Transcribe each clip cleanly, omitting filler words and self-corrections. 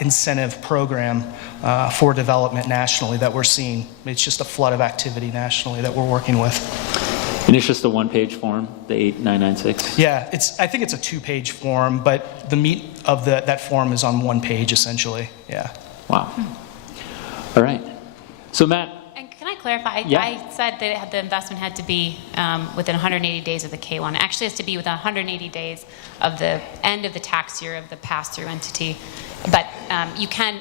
incentive program for development nationally that we're seeing. It's just a flood of activity nationally that we're working with. And it's just a one-page form, the 8996? Yeah, I think it's a two-page form, but the meat of that form is on one page, essentially. Yeah. Wow. All right. So, Matt. And can I clarify? Yeah. I said that the investment had to be within 180 days of the K1. It actually has to be within 180 days of the end of the tax year of the pass-through entity. But you can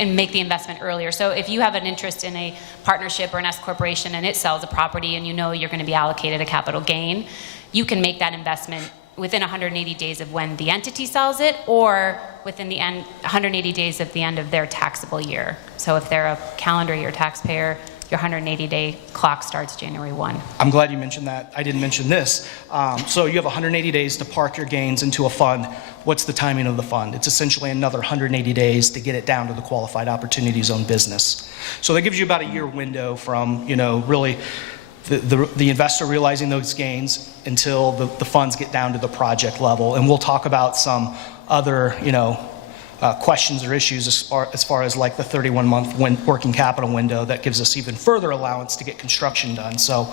make the investment earlier. So if you have an interest in a partnership or an S corporation and it sells a property and you know you're going to be allocated a capital gain, you can make that investment within 180 days of when the entity sells it, or within the 180 days of the end of their taxable year. So if they're a calendar year taxpayer, your 180-day clock starts January 1. I'm glad you mentioned that. I didn't mention this. So you have 180 days to park your gains into a fund. What's the timing of the fund? It's essentially another 180 days to get it down to the qualified opportunity zone business. So that gives you about a year window from, really the investor realizing those gains until the funds get down to the project level. And we'll talk about some other, questions or issues as far as like the 31-month working capital window that gives us even further allowance to get construction done. So,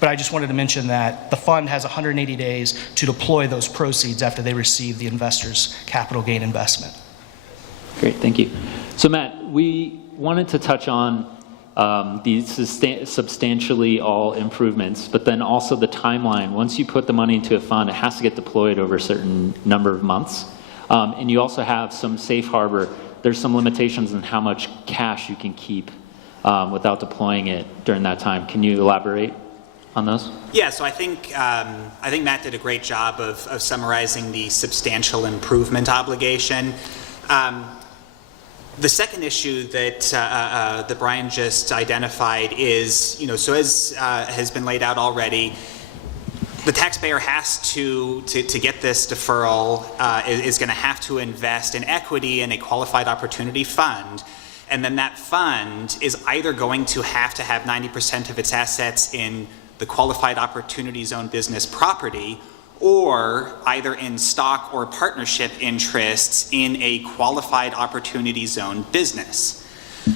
but I just wanted to mention that the fund has 180 days to deploy those proceeds after they receive the investor's capital gain investment. Great, thank you. So, Matt, we wanted to touch on these substantially all improvements, but then also the timeline. Once you put the money into a fund, it has to get deployed over a certain number of months. And you also have some safe harbor. There's some limitations on how much cash you can keep without deploying it during that time. Can you elaborate on those? Yeah, so I think Matt did a great job of summarizing the substantial improvement obligation. The second issue that Bryan just identified is, so as has been laid out already, the taxpayer has to get this deferral, is going to have to invest in equity in a qualified opportunity fund. And then that fund is either going to have 90% of its assets in the qualified opportunity zone business property, or either in stock or partnership interests in a qualified opportunity zone business.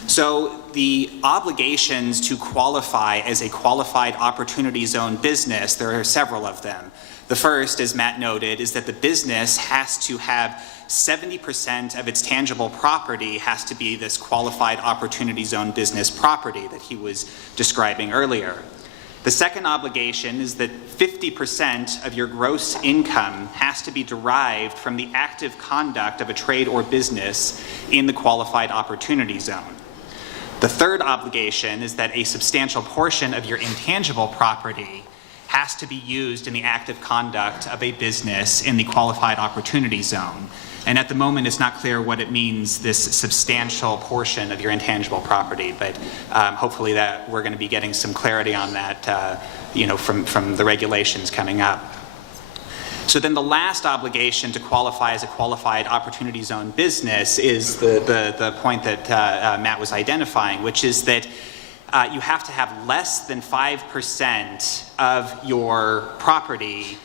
So the obligations to qualify as a qualified opportunity zone business, there are several of them. The first, as Matt noted, is that the business has to have 70% of its tangible property has to be this qualified opportunity zone business property that he was describing earlier. The second obligation is that 50% of your gross income has to be derived from the active conduct of a trade or business in the qualified opportunity zone. The third obligation is that a substantial portion of your intangible property has to be used in the active conduct of a business in the qualified opportunity zone. And at the moment, it's not clear what it means, this substantial portion of your intangible property, but hopefully that we're going to be getting some clarity on that, from the regulations coming up. So then the last obligation to qualify as a qualified opportunity zone business is the point that Matt was identifying, which is that you have to have less than 5% of your property.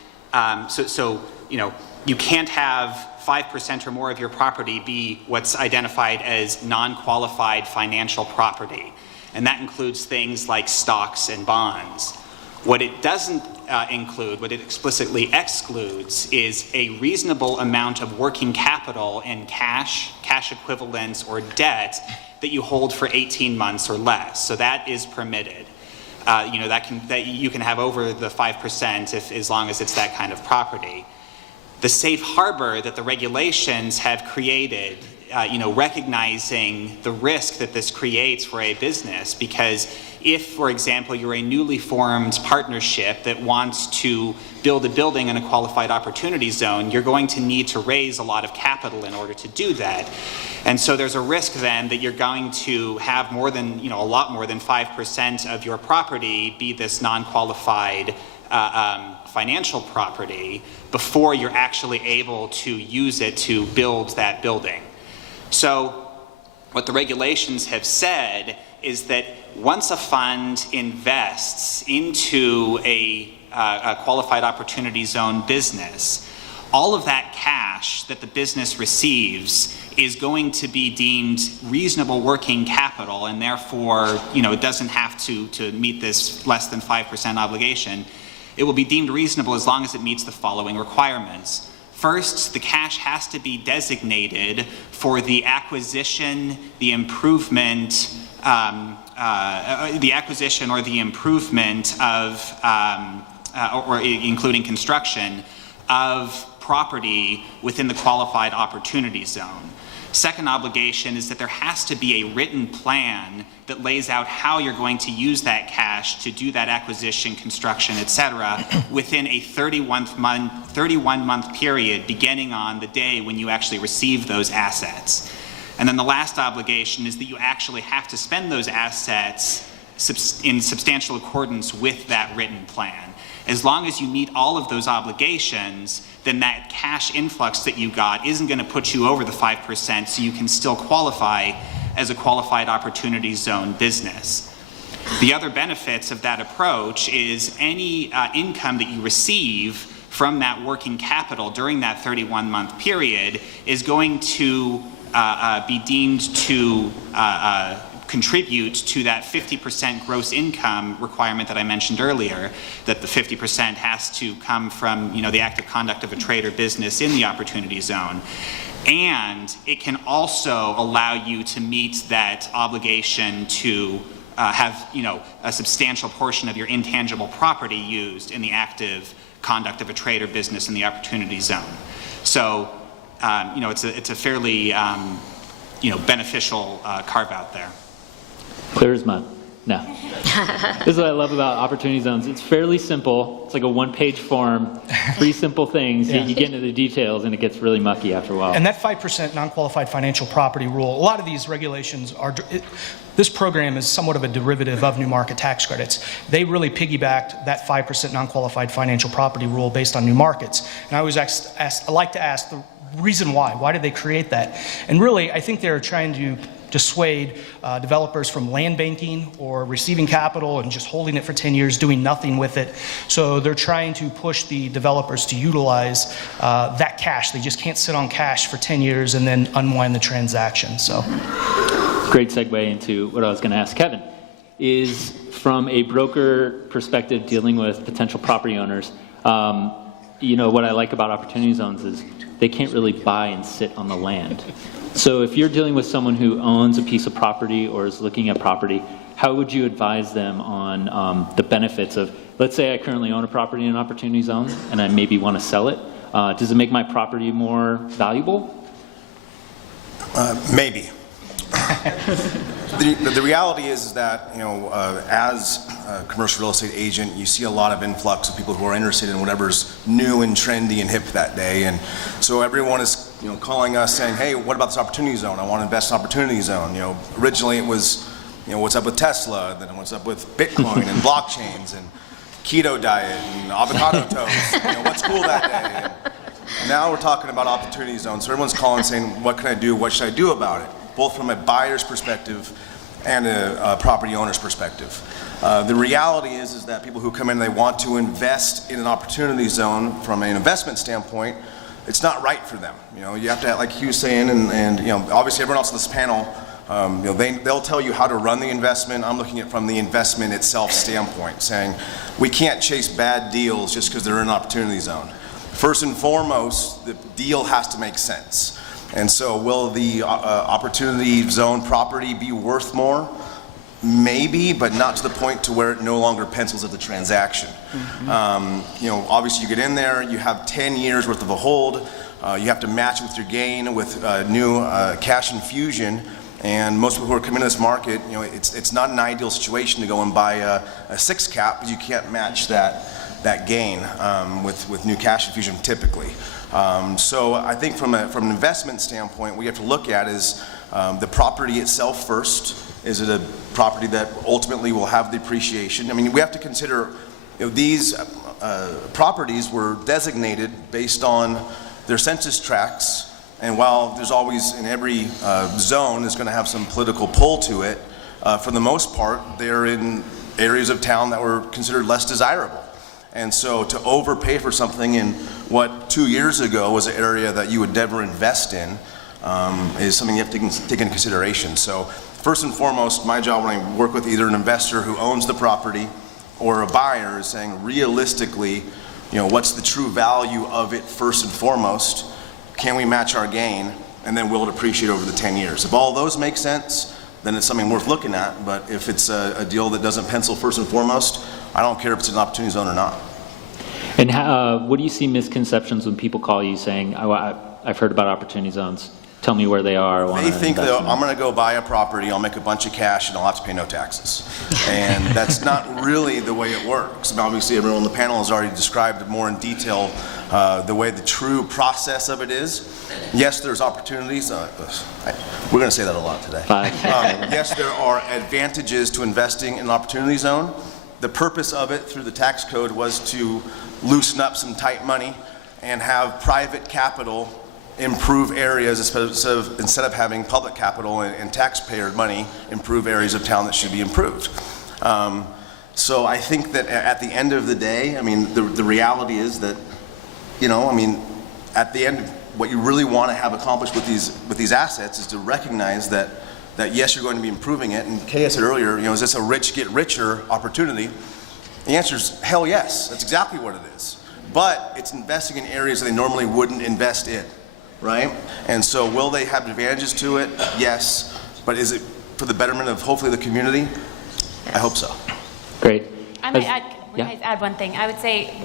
You can't have 5% or more of your property be what's identified as non-qualified financial property. And that includes things like stocks and bonds. What it doesn't include, what it explicitly excludes, is a reasonable amount of working capital in cash equivalents, or debt that you hold for 18 months or less. So that is permitted. That you can have over the 5% as long as it's that kind of property. The safe harbor that the regulations have created, recognizing the risk that this creates for a business, because if, for example, you're a newly formed partnership that wants to build a building in a qualified opportunity zone, you're going to need to raise a lot of capital in order to do that. And so there's a risk then that you're going to have more than, a lot more than 5% of your property be this non-qualified financial property before you're actually able to use it to build that building. So what the regulations have said is that once a fund invests into a qualified opportunity zone business, all of that cash that the business receives is going to be deemed reasonable working capital, and therefore, it doesn't have to meet this less than 5% obligation. It will be deemed reasonable as long as it meets the following requirements. First, the cash has to be designated for the acquisition, the improvement, or the improvement of, or including construction of property within the qualified opportunity zone. Second obligation is that there has to be a written plan that lays out how you're going to use that cash to do that acquisition, construction, etc., within a 31-month period beginning on the day when you actually receive those assets. And then the last obligation is that you actually have to spend those assets in substantial accordance with that written plan. As long as you meet all of those obligations, then that cash influx that you got isn't going to put you over the 5%, so you can still qualify as a qualified opportunity zone business. The other benefits of that approach is any income that you receive from that working capital during that 31-month period is going to be deemed to contribute to that 50% gross income requirement that I mentioned earlier, that the 50% has to come from the active conduct of a trade or business in the opportunity zone. And it can also allow you to meet that obligation to have a substantial portion of your intangible property used in the active conduct of a trade or business in the opportunity zone. So it's a fairly beneficial carve out there. Clear as mud. No. This is what I love about opportunity zones. It's fairly simple. It's like a one-page form, 3 simple things. Yeah. You get into the details and it gets really mucky after a while. And that 5% non-qualified financial property rule, a lot of these regulations are, this program is somewhat of a derivative of new market tax credits. They really piggybacked that 5% non-qualified financial property rule based on new markets. And I always I like to ask the reason why. Why did they create that? And really, I think they're trying to dissuade developers from land banking or receiving capital and just holding it for 10 years, doing nothing with it. So they're trying to push the developers to utilize that cash. They just can't sit on cash for 10 years and then unwind the transaction. So, great segue into what I was going to ask Kevin, is from a broker perspective dealing with potential property owners, what I like about opportunity zones is they can't really buy and sit on the land. So if you're dealing with someone who owns a piece of property or is looking at property, how would you advise them on the benefits of, let's say I currently own a property in an opportunity zone and I maybe want to sell it. Does it make my property more valuable? Maybe. The reality is that, as a commercial real estate agent, you see a lot of influx of people who are interested in whatever's new and trendy and hip that day. And so everyone is, calling us saying, hey, what about this opportunity zone? I want to invest in opportunity zone. Originally it was, what's up with Tesla, then what's up with Bitcoin and blockchains and keto diet and avocado toast. What's cool that day? And now we're talking about opportunity zones. So everyone's calling saying, what can I do? What should I do about it? Both from a buyer's perspective and a property owner's perspective. The reality is that people who come in, they want to invest in an opportunity zone from an investment standpoint. It's not right for them. You have to, like he was saying, and obviously everyone else on this panel, they'll tell you how to run the investment. I'm looking at it from the investment itself standpoint, saying we can't chase bad deals just because they're in an opportunity zone. First and foremost, the deal has to make sense. And so will the opportunity zone property be worth more? Maybe, but not to the point to where it no longer pencils at the transaction. Mm-hmm. Obviously you get in there, you have 10 years worth of a hold, you have to match it with your gain with new cash infusion, and most people who are coming to this market, it's not an ideal situation to go and buy a 6 cap because you can't match that gain with new cash infusion typically. So I think from an investment standpoint, what you have to look at is the property itself first. Is it a property that ultimately will have the appreciation? I mean, we have to consider these properties were designated based on their census tracts, and while there's always in every zone is going to have some political pull to it, for the most part, they're in areas of town that were considered less desirable. And so to overpay for something in what 2 years ago was an area that you would never invest in is something you have to take into consideration. So first and foremost, my job when I work with either an investor who owns the property or a buyer is saying realistically, what's the true value of it first and foremost? Can we match our gain? And then will it appreciate over the 10 years? If all those make sense, then it's something worth looking at. But if it's a deal that doesn't pencil first and foremost, I don't care if it's an opportunity zone or not. And what do you see misconceptions when people call you saying, oh, I've heard about opportunity zones? Tell me where they are. They think that I'm going to go buy a property, I'll make a bunch of cash, and I'll have to pay no taxes. And that's not really the way it works. And obviously, everyone on the panel has already described more in detail the way the true process of it is. Yes, there's opportunities. We're going to say that a lot today. Yes, there are advantages to investing in an opportunity zone. The purpose of it through the tax code was to loosen up some tight money and have private capital improve areas instead of having public capital and taxpayer money improve areas of town that should be improved. So I think that at the end of the day, the reality is that, at the end, what you really want to have accomplished with these assets is to recognize that yes, you're going to be improving it. And Kay said earlier, is this a rich get richer opportunity? The answer is hell yes. That's exactly what it is. But it's investing in areas that they normally wouldn't invest in. Right? And so will they have advantages to it? Yes. But is it for the betterment of hopefully the community? Yes. I hope so. Great. I might add one thing. I would say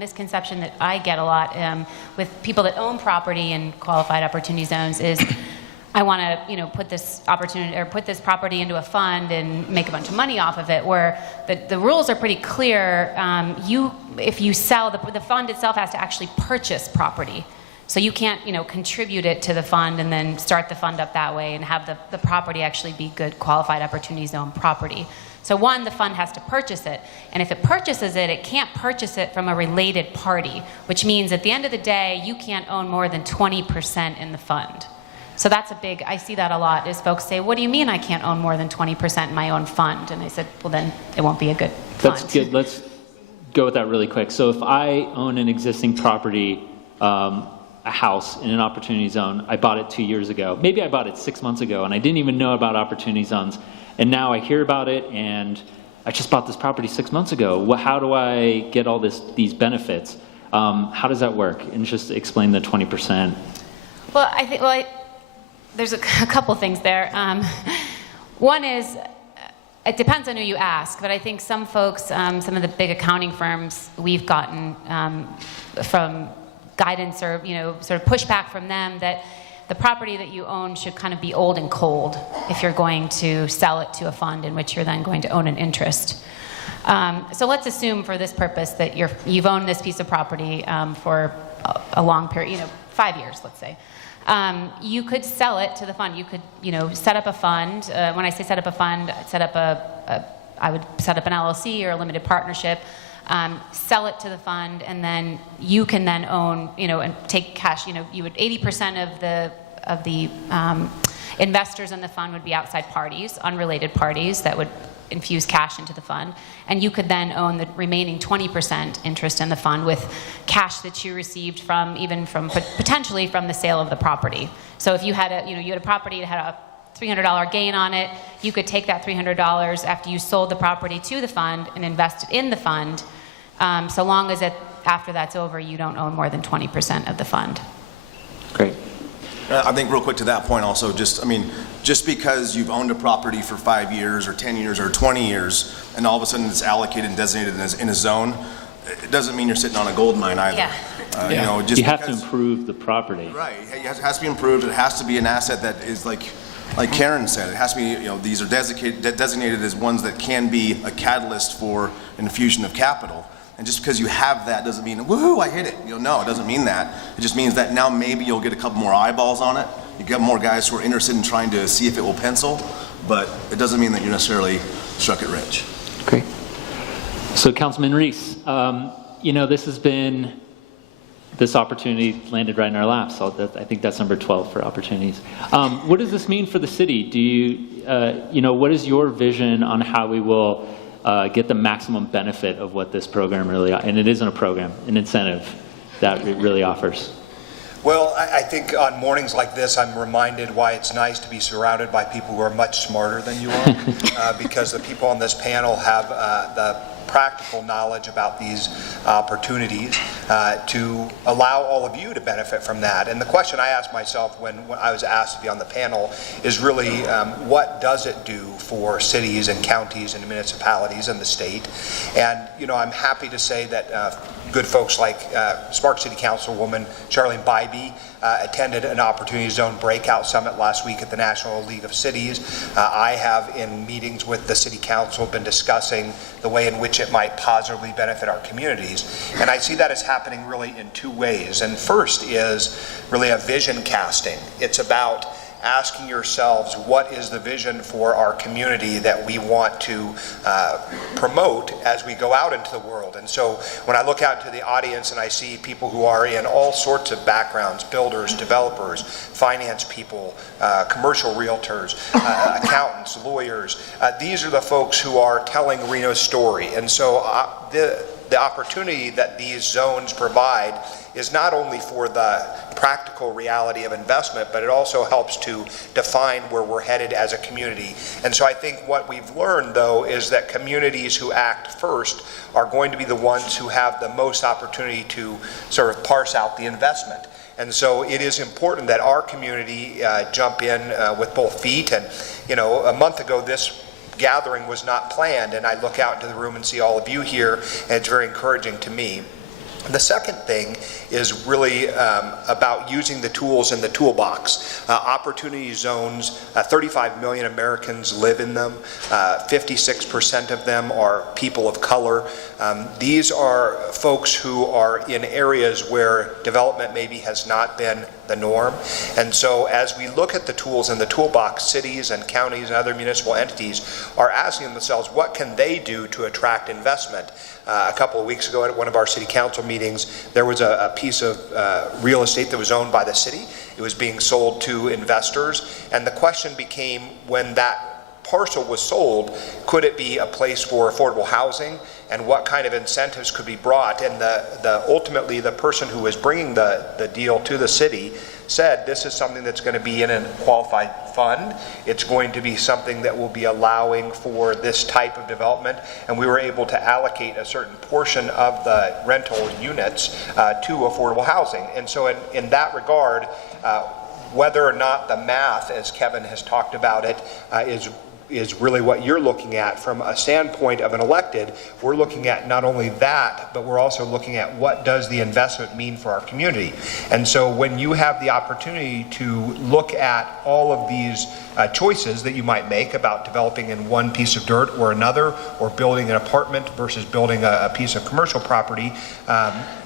misconception that I get a lot with people that own property in qualified opportunity zones is, I want to, put this opportunity or put this property into a fund and make a bunch of money off of it. Where the rules are pretty clear. If you sell, the fund itself has to actually purchase property. So you can't, contribute it to the fund and then start the fund up that way and have the property actually be good qualified opportunity zone property. So one, the fund has to purchase it. And if it purchases it, it can't purchase it from a related party, which means at the end of the day, you can't own more than 20% in the fund. So that's I see that a lot, is folks say, what do you mean I can't own more than 20% in my own fund? And I said, well, then it won't be a good fund. That's good. Let's go with that really quick. So if I own an existing property, a house in an opportunity zone, I bought it 2 years ago. Maybe I bought it 6 months ago, and I didn't even know about opportunity zones. And now I hear about it, and I just bought this property 6 months ago. How do I get all these benefits? How does that work? And just explain the 20%. Well, I think, there's a couple things there. One is, it depends on who you ask, but I think some folks, some of the big accounting firms, we've gotten from guidance or sort of pushback from them that the property that you own should kind of be old and cold if you're going to sell it to a fund in which you're then going to own an interest. So let's assume for this purpose that you've owned this piece of property for a long period, 5 years, let's say. You could sell it to the fund. You could, set up a fund. When I say set up a fund, I would set up an LLC or a limited partnership, sell it to the fund, and then you can then own, and take cash. You would 80% of the investors in the fund would be outside parties, unrelated parties that would infuse cash into the fund, and you could then own the remaining 20% interest in the fund with cash that you received potentially from the sale of the property. So if you had a property that had a $300 gain on it, you could take that $300 after you sold the property to the fund and invest it in the fund, so long as after that's over, you don't own more than 20% of the fund. Great. I think real quick to that point also, just because you've owned a property for 5 years or 10 years or 20 years, and all of a sudden it's allocated and designated in a zone, it doesn't mean you're sitting on a gold mine either. Yeah. You have to improve the property. Right. It has to be improved. It has to be an asset that is like Karen said, it has to be, these are designated as ones that can be a catalyst for infusion of capital. And just because you have that doesn't mean, woohoo, I hit it. No, it doesn't mean that. It just means that now maybe you'll get a couple more eyeballs on it. You get more guys who are interested in trying to see if it will pencil, but it doesn't mean that you necessarily struck it rich. Great. So Councilman Reese, this opportunity landed right in our laps. So I think that's number 12 for opportunities. What does this mean for the city? Do you, what is your vision on how we will get the maximum benefit of what this program really, and it isn't a program, an incentive that it really offers. Well, I think on mornings like this, I'm reminded why it's nice to be surrounded by people who are much smarter than you are, because the people on this panel have the practical knowledge about these opportunities to allow all of you to benefit from that. And the question I asked myself when I was asked to be on the panel is really what does it do for cities and counties and municipalities and the state? And I'm happy to say that good folks like Smart City Councilwoman Charlene Bybee attended an Opportunity Zone Breakout Summit last week at the National League of Cities. I have, in meetings with the City Council, been discussing the way in which it might positively benefit our communities. And I see that as happening really in two ways. And first is really a vision casting. It's about asking yourselves, what is the vision for our community that we want to promote as we go out into the world? And so when I look out into the audience and I see people who are in all sorts of backgrounds, builders, developers, finance people, commercial realtors, accountants, lawyers, these are the folks who are telling Reno's story. And so the opportunity that these zones provide is not only for the practical reality of investment, but it also helps to define where we're headed as a community. And so I think what we've learned, though, is that communities who act first are going to be the ones who have the most opportunity to sort of parse out the investment. And so it is important that our community jump in with both feet. And, a month ago, this gathering was not planned, and I look out into the room and see all of you here, and it's very encouraging to me. The second thing is really about using the tools in the toolbox. Opportunity zones, 35 million Americans live in them. 56% of them are people of color. These are folks who are in areas where development maybe has not been the norm. And so as we look at the tools in the toolbox, cities and counties and other municipal entities are asking themselves, what can they do to attract investment? A couple of weeks ago at one of our city council meetings, there was a piece of real estate that was owned by the city. It was being sold to investors. And the question became, when that parcel was sold, could it be a place for affordable housing, and what kind of incentives could be brought? And ultimately the person who was bringing the deal to the city said, this is something that's going to be in a qualified fund. It's going to be something that will be allowing for this type of development. And we were able to allocate a certain portion of the rental units to affordable housing. And so in that regard, whether or not the math, as Kevin has talked about it, is really what you're looking at from a standpoint of an elected, we're looking at not only that, but we're also looking at what does the investment mean for our community. And so when you have the opportunity to look at all of these choices that you might make about developing in one piece of dirt or another, or building an apartment versus building a piece of commercial property,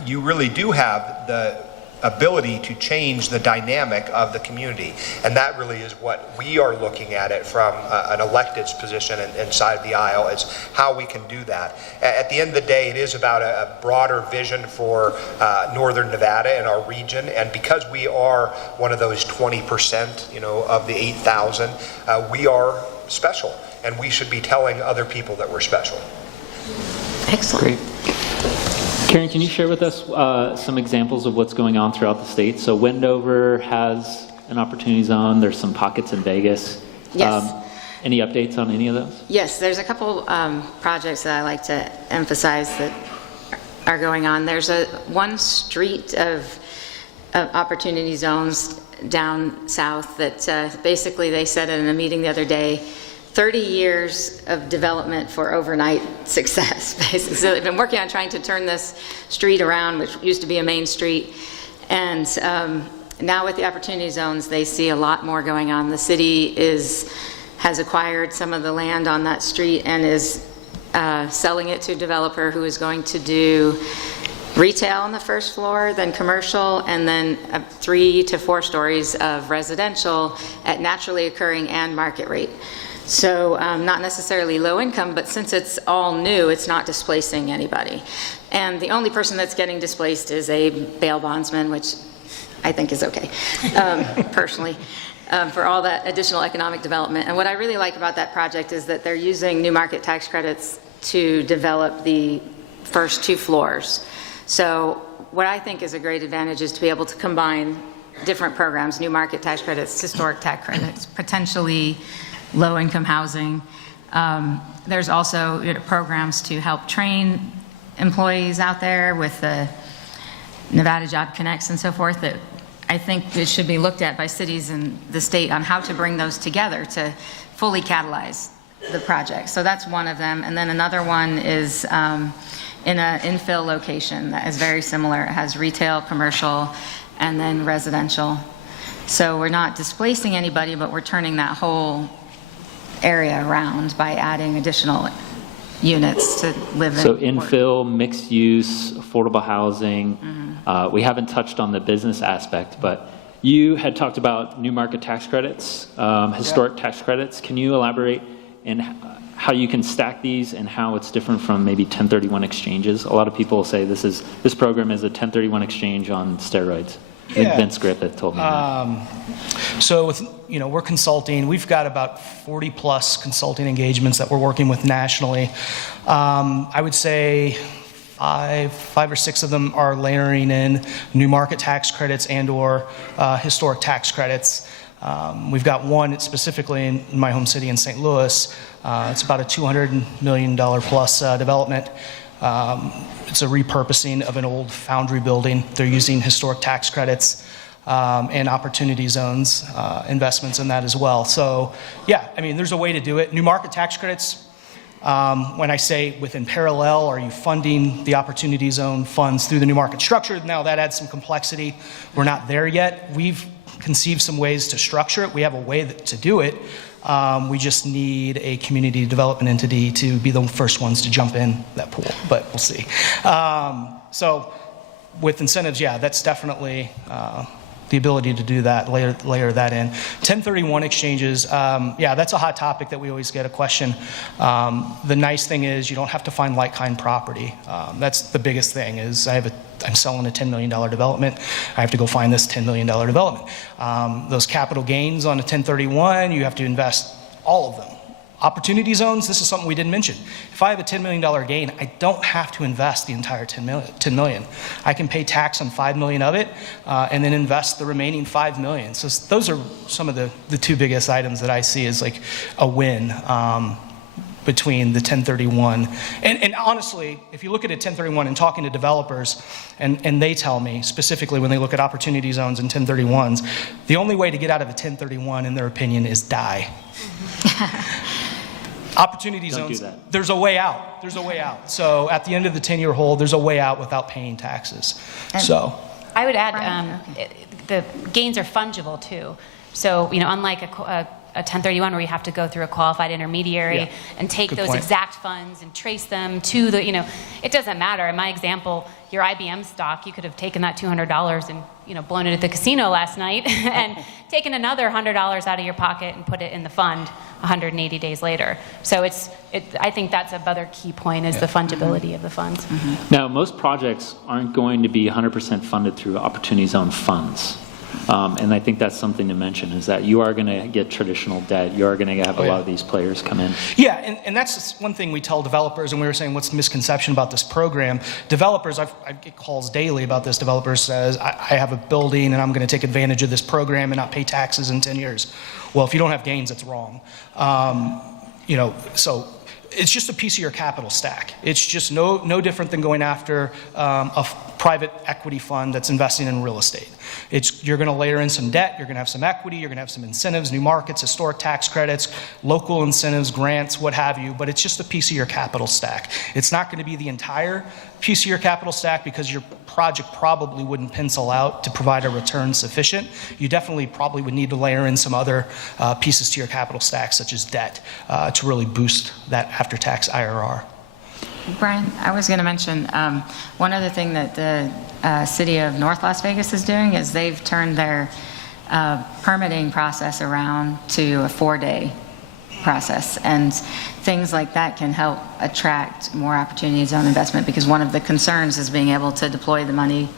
you really do have the ability to change the dynamic of the community. And that really is what we are looking at it from an elected's position inside the aisle, is how we can do that. At the end of the day, it is about a broader vision for Northern Nevada and our region. And because we are one of those 20%, of the 8,000, we are special, and we should be telling other people that we're special. Excellent. Great. Karen, can you share with us some examples of what's going on throughout the state? So Wendover has an opportunity zone. There's some pockets in Vegas. Yes. Any updates on any of those? Yes, there's a couple projects that I like to emphasize that are going on. There's one street of opportunity zones down south that basically they said in a meeting the other day, 30 years of development for overnight success, basically. So they've been working on trying to turn this street around, which used to be a main street. And now with the opportunity zones, they see a lot more going on. The city has acquired some of the land on that street and is selling it to a developer who is going to do retail on the first floor, then commercial, and then 3 to 4 stories of residential at naturally occurring and market rate. So not necessarily low income, but since it's all new, it's not displacing anybody. And the only person that's getting displaced is a bail bondsman, which I think is okay, personally, for all that additional economic development. And what I really like about that project is that they're using new market tax credits to develop the first 2 floors. So what I think is a great advantage is to be able to combine different programs, new market tax credits, historic tax credits, potentially low-income housing. There's also programs to help train employees out there with the Nevada Job Connects and so forth that I think it should be looked at by cities and the state on how to bring those together to fully catalyze the project. So that's one of them. And then another one is in an infill location that is very similar. It has retail, commercial, and then residential. So we're not displacing anybody, but we're turning that whole area around by adding additional units to live in. So infill, mixed use, affordable housing. We haven't touched on the business aspect, but you had talked about new market tax credits, historic tax credits. Can you elaborate in how you can stack these and how it's different from maybe 1031 exchanges? A lot of people say this program is a 1031 exchange on steroids. I think Vince Griffith told me that. So with, we're consulting. We've got about 40 plus consulting engagements that we're working with nationally. I would say five or six of them are layering in new market tax credits and or historic tax credits. We've got one specifically in my home city in St. Louis. It's about a $200 million plus development. It's a repurposing of an old foundry building. They're using historic tax credits and opportunity zones investments in that as well. So yeah, I mean, there's a way to do it. New market tax credits, when I say within parallel, are you funding the opportunity zone funds through the new market structure? Now that adds some complexity. We're not there yet. We've conceived some ways to structure it. We have a way to do it. We just need a community development entity to be the first ones to jump in that pool, but we'll see. So with incentives, yeah, that's definitely the ability to do that, layer that in. 1031 exchanges, yeah, that's a hot topic that we always get a question. The nice thing is you don't have to find like-kind property. That's the biggest thing is I'm selling a $10 million development. I have to go find this $10 million development. Those capital gains on a 1031, you have to invest all of them. Opportunity zones, this is something we didn't mention. If I have a $10 million gain, I don't have to invest the entire $10 million. I can pay tax on $5 million of it and then invest the remaining $5 million. So those are some of the two biggest items that I see as like a win between the 1031. And honestly, if you look at a 1031 and talking to developers, and they tell me specifically when they look at opportunity zones and 1031s, the only way to get out of a 1031, in their opinion, is die. Opportunity zones, there's a way out. There's a way out. So at the end of the 10-year hold, there's a way out without paying taxes. So I would add the gains are fungible too. So, unlike a 1031 where you have to go through a qualified intermediary and take those exact funds and trace them to the, it doesn't matter. In my example, your IBM stock, you could have taken that $200 and, blown it at the casino last night and taken another $100 out of your pocket and put it in the fund 180 days later. So I think that's another key point is the fungibility of the funds. Now, most projects aren't going to be 100% funded through opportunity zone funds. And I think that's something to mention is that you are going to get traditional debt. You are going to have a lot of these players come in. Yeah, and that's one thing we tell developers, and we were saying what's the misconception about this program. Developers, I get calls daily about this. Developer says, I have a building and I'm going to take advantage of this program and not pay taxes in 10 years. Well, if you don't have gains, it's wrong. So it's just a piece of your capital stack. It's just no different than going after a private equity fund that's investing in real estate. You're going to layer in some debt, you're going to have some equity, you're going to have some incentives, new markets, historic tax credits, local incentives, grants, what have you, but it's just a piece of your capital stack. It's not going to be the entire piece of your capital stack because your project probably wouldn't pencil out to provide a return sufficient. You definitely probably would need to layer in some other pieces to your capital stack, such as debt, to really boost that after-tax IRR. Bryan, I was going to mention one other thing that the city of North Las Vegas is doing is they've turned their permitting process around to a 4-day process, and things like that can help attract more opportunity zone investment because one of the concerns is being able to deploy the money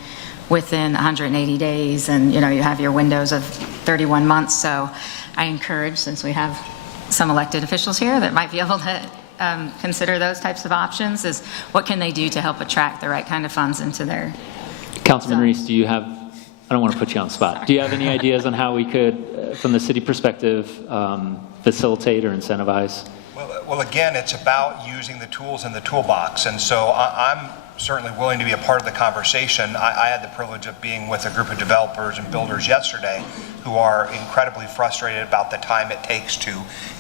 within 180 days, and you have your windows of 31 months. So I encourage, since we have some elected officials here that might be able to consider those types of options is what can they do to help attract the right kind of funds into their. Councilman Reese, do you have, I don't want to put you on the spot. Do you have any ideas on how we could, from the city perspective, facilitate or incentivize? Well, again, it's about using the tools in the toolbox. And so I'm certainly willing to be a part of the conversation. I had the privilege of being with a group of developers and builders yesterday who are incredibly frustrated about the time it takes to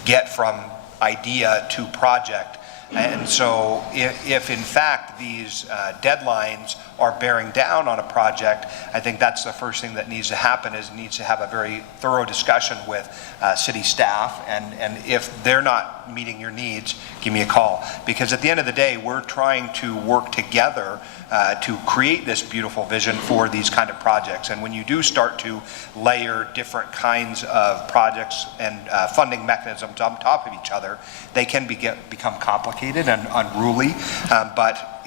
get from idea to project. And so if in fact these deadlines are bearing down on a project, I think that's the first thing that needs to happen, is needs to have a very thorough discussion with city staff, and if they're not meeting your needs, give me a call. Because at the end of the day, we're trying to work together to create this beautiful vision for these kind of projects. And when you do start to layer different kinds of projects and funding mechanisms on top of each other, they can become complicated and unruly, but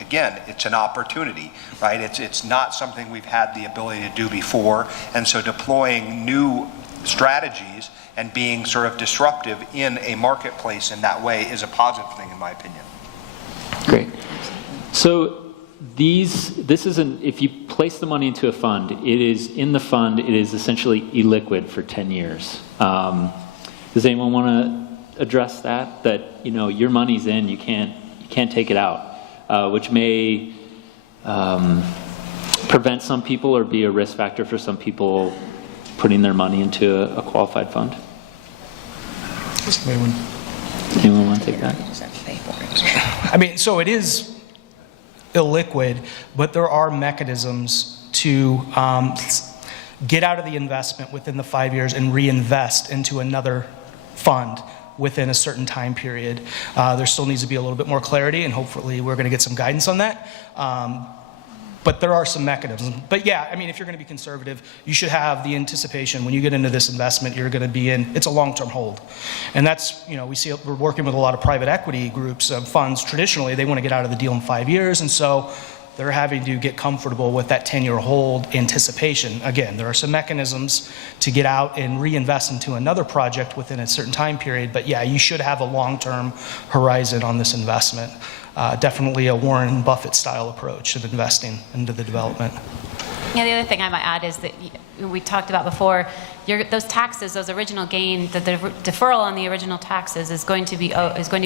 again, it's an opportunity, right? It's not something we've had the ability to do before, and so deploying new strategies and being sort of disruptive in a marketplace in that way is a positive thing, in my opinion. Great. So this isn't, if you place the money into a fund, it is in the fund, it is essentially illiquid for 10 years. Does anyone want to address that? That, you know, your money's in, you can't take it out, which may prevent some people or be a risk factor for some people putting their money into a qualified fund. Anyone want to take that? I mean, so it is illiquid, but there are mechanisms to get out of the investment within the 5 years and reinvest into another fund within a certain time period. There still needs to be a little bit more clarity, and hopefully we're going to get some guidance on that. But there are some mechanisms. But yeah, I mean, if you're going to be conservative, you should have the anticipation when you get into this investment, you're going to be in, it's a long-term hold. And that's, you know, we're working with a lot of private equity groups, funds. Traditionally, they want to get out of the deal in 5 years. And so they're having to get comfortable with that 10-year hold anticipation. Again, there are some mechanisms to get out and reinvest into another project within a certain time period. But yeah, you should have a long-term horizon on this investment. Definitely a Warren Buffett style approach of investing into the development. Yeah, the other thing I might add is that we talked about before, those taxes, those original gain, the deferral on the original taxes is going to be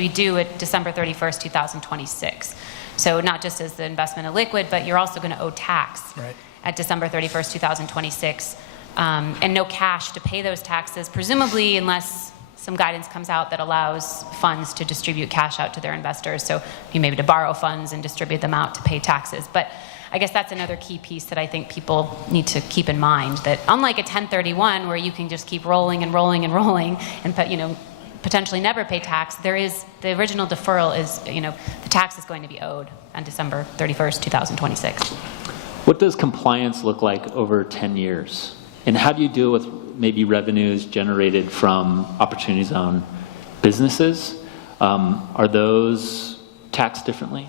due at December 31st, 2026. So not just is the investment illiquid, but you're also going to owe tax at December 31st, 2026, and no cash to pay those taxes, presumably unless some guidance comes out that allows funds to distribute cash out to their investors. So you maybe to borrow funds and distribute them out to pay taxes. But I guess that's another key piece that I think people need to keep in mind, that unlike a 1031 where you can just keep rolling and rolling and rolling and, you know, potentially never pay tax, there is, the original deferral is, you know, the tax is going to be owed on December 31st, 2026. What does compliance look like over 10 years? And how do you deal with maybe revenues generated from Opportunity Zone businesses? Are those taxed differently?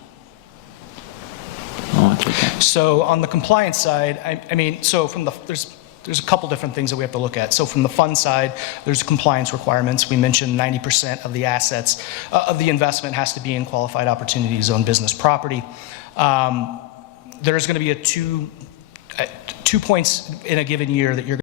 So on the compliance side, I mean, so from there's a couple different things that we have to look at. So from the fund side, there's compliance requirements. We mentioned 90% of the assets of the investment has to be in qualified Opportunity Zone business property. There's going to be two points in a given year that you're